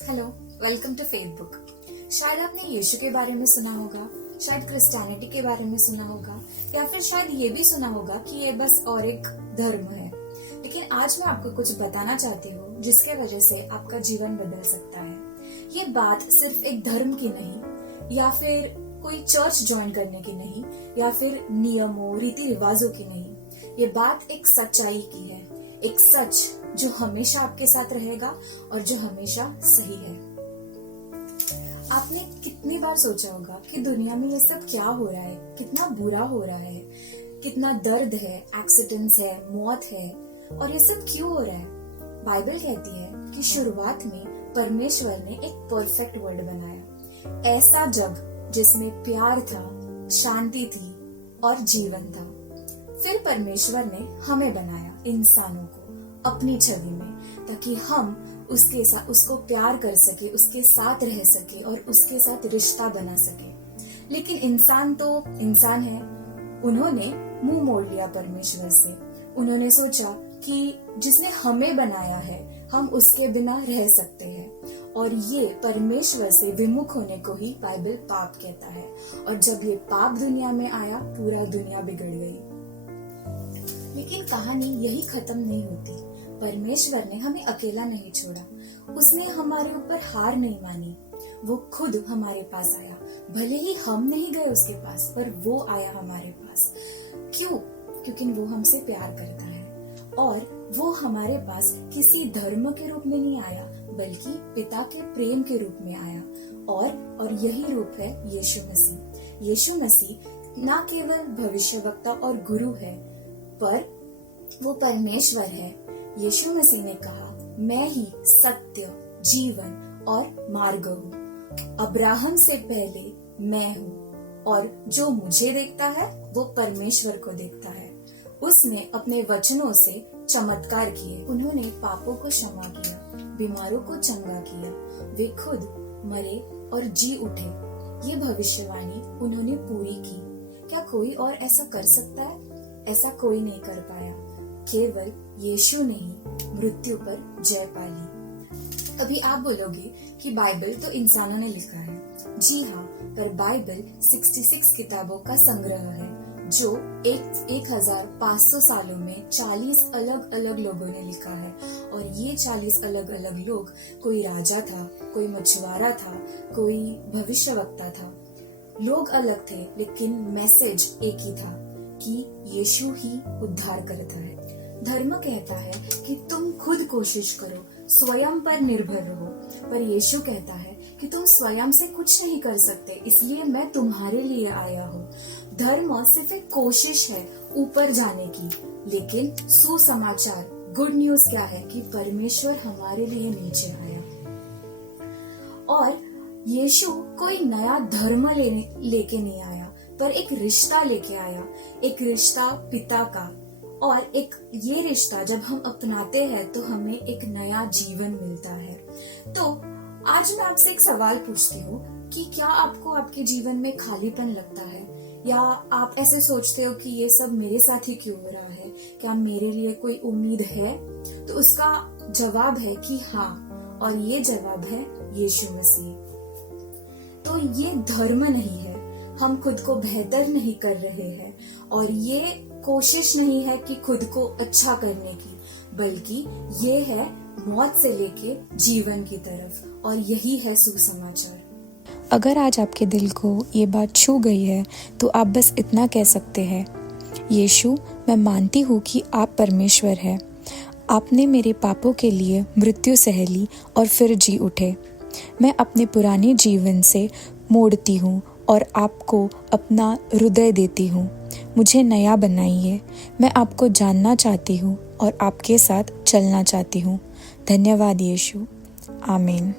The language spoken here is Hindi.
Hello, welcome to Faith Book. शायद आपने यीशु के बारे में सुना होगा, शायद क्रिश्चियनिटी के बारे में सुना होगा, या फिर शायद ये भी सुना होगा कि ये बस और एक धर्म है। लेकिन आज मैं आपको कुछ बताना चाहती हूँ जिसके वजह से आपका जीवन बदल सकता है। ये बात सिर्फ एक धर्म की नहीं, या फिर कोई चर्च ज्वाइन करने की नहीं, या फिर नियमों रीति रिवाजों की नहीं। ये बात एक सच्चाई की है, एक सच जो हमेशा आपके साथ रहेगा और जो हमेशा सही है। आपने कितनी बार सोचा होगा कि दुनिया में ये सब क्या हो रहा है, कितना बुरा हो रहा है, कितना दर्द है, एक्सीडेंट्स है, मौत है, और ये सब क्यों हो रहा है। बाइबल कहती है कि शुरुआत में परमेश्वर ने एक परफेक्ट वर्ल्ड बनाया, ऐसा जग जिसमें प्यार था, शांति थी और जीवन था। फिर परमेश्वर ने हमें बनाया, इंसानों को, अपनी छवि में, ताकि हम उसके साथ उसको प्यार कर सके, उसके साथ रह सके और उसके साथ रिश्ता बना सके। लेकिन इंसान तो इंसान है, उन्होंने मुंह मोड़ लिया परमेश्वर से। उन्होंने सोचा कि जिसने हमें बनाया है हम उसके बिना रह सकते हैं, और ये परमेश्वर से विमुख होने को ही बाइबल पाप कहता है। और जब ये पाप दुनिया में आया, पूरा दुनिया बिगड़ गई। लेकिन कहानी यही खत्म नहीं होती। परमेश्वर ने हमें अकेला नहीं छोड़ा, उसने हमारे ऊपर हार नहीं मानी। वो खुद हमारे पास आया, भले ही हम नहीं गए उसके पास, पर वो आया हमारे पास। क्यों? क्योंकि वो हमसे प्यार करता है, और वो हमारे पास किसी धर्म के रूप में नहीं आया, बल्कि पिता के प्रेम के रूप में आया। और यही रूप है यीशु मसीह। यीशु मसीह न केवल भविष्यवक्ता और गुरु है, पर वो परमेश्वर है। यीशु मसीह ने कहा, मैं ही सत्य, जीवन और मार्ग हूँ। अब्राहम से पहले मैं हूँ, और जो मुझे देखता है वो परमेश्वर को देखता है। उसने अपने वचनों से चमत्कार किए, उन्होंने पापों को क्षमा किया, बीमारों को चंगा किया, वे खुद मरे और जी उठे। ये भविष्यवाणी उन्होंने पूरी की। क्या कोई और ऐसा कर सकता है? ऐसा कोई नहीं कर पाया, केवल यीशु ने ही मृत्यु पर जय पा ली। अभी आप बोलोगे कि बाइबल तो इंसानों ने लिखा है। जी हाँ, पर बाइबल 66 किताबों का संग्रह है, जो 1500 सालों में 40 अलग अलग लोगों ने लिखा है। और ये 40 अलग अलग लोग, कोई राजा था, कोई मछुआरा था, कोई भविष्यवक्ता था। लोग अलग थे, लेकिन मैसेज एक ही था कि यीशु ही उद्धार करता है। धर्म कहता है कि तुम खुद कोशिश करो, स्वयं पर निर्भर रहो, पर यीशु कहता है कि तुम स्वयं से कुछ नहीं कर सकते, इसलिए मैं तुम्हारे लिए आया हूँ। धर्म सिर्फ एक कोशिश है ऊपर जाने की, लेकिन सुसमाचार, गुड न्यूज क्या है कि परमेश्वर हमारे लिए नीचे आया। और यीशु कोई नया धर्म लेके नहीं आया, पर एक रिश्ता लेके आया, एक रिश्ता पिता का। और एक ये रिश्ता जब हम अपनाते हैं तो हमें एक नया जीवन मिलता है। तो आज मैं आपसे एक सवाल पूछती हूँ कि क्या आपको आपके जीवन में खालीपन लगता है, या आप ऐसे सोचते हो कि ये सब मेरे साथ ही क्यों हो रहा है, क्या मेरे लिए कोई उम्मीद है? तो उसका जवाब है कि हाँ, और ये जवाब है यीशु मसीह। तो ये धर्म नहीं है, हम खुद को बेहतर नहीं कर रहे हैं, और ये कोशिश नहीं है कि खुद को अच्छा करने की, बल्कि ये है मौत से लेके जीवन की तरफ, और यही है सुसमाचार। अगर आज आपके दिल को ये बात छू गई है तो आप बस इतना कह सकते हैं, यीशु, मैं मानती हूँ कि आप परमेश्वर हैं। आपने मेरे पापों के लिए मृत्यु सह ली और फिर जी उठे। मैं अपने पुराने जीवन से मोड़ती हूँ और आपको अपना हृदय देती हूँ। मुझे नया बनाइए। मैं आपको जानना चाहती हूँ और आपके साथ चलना चाहती हूँ। धन्यवाद यीशु। आमीन।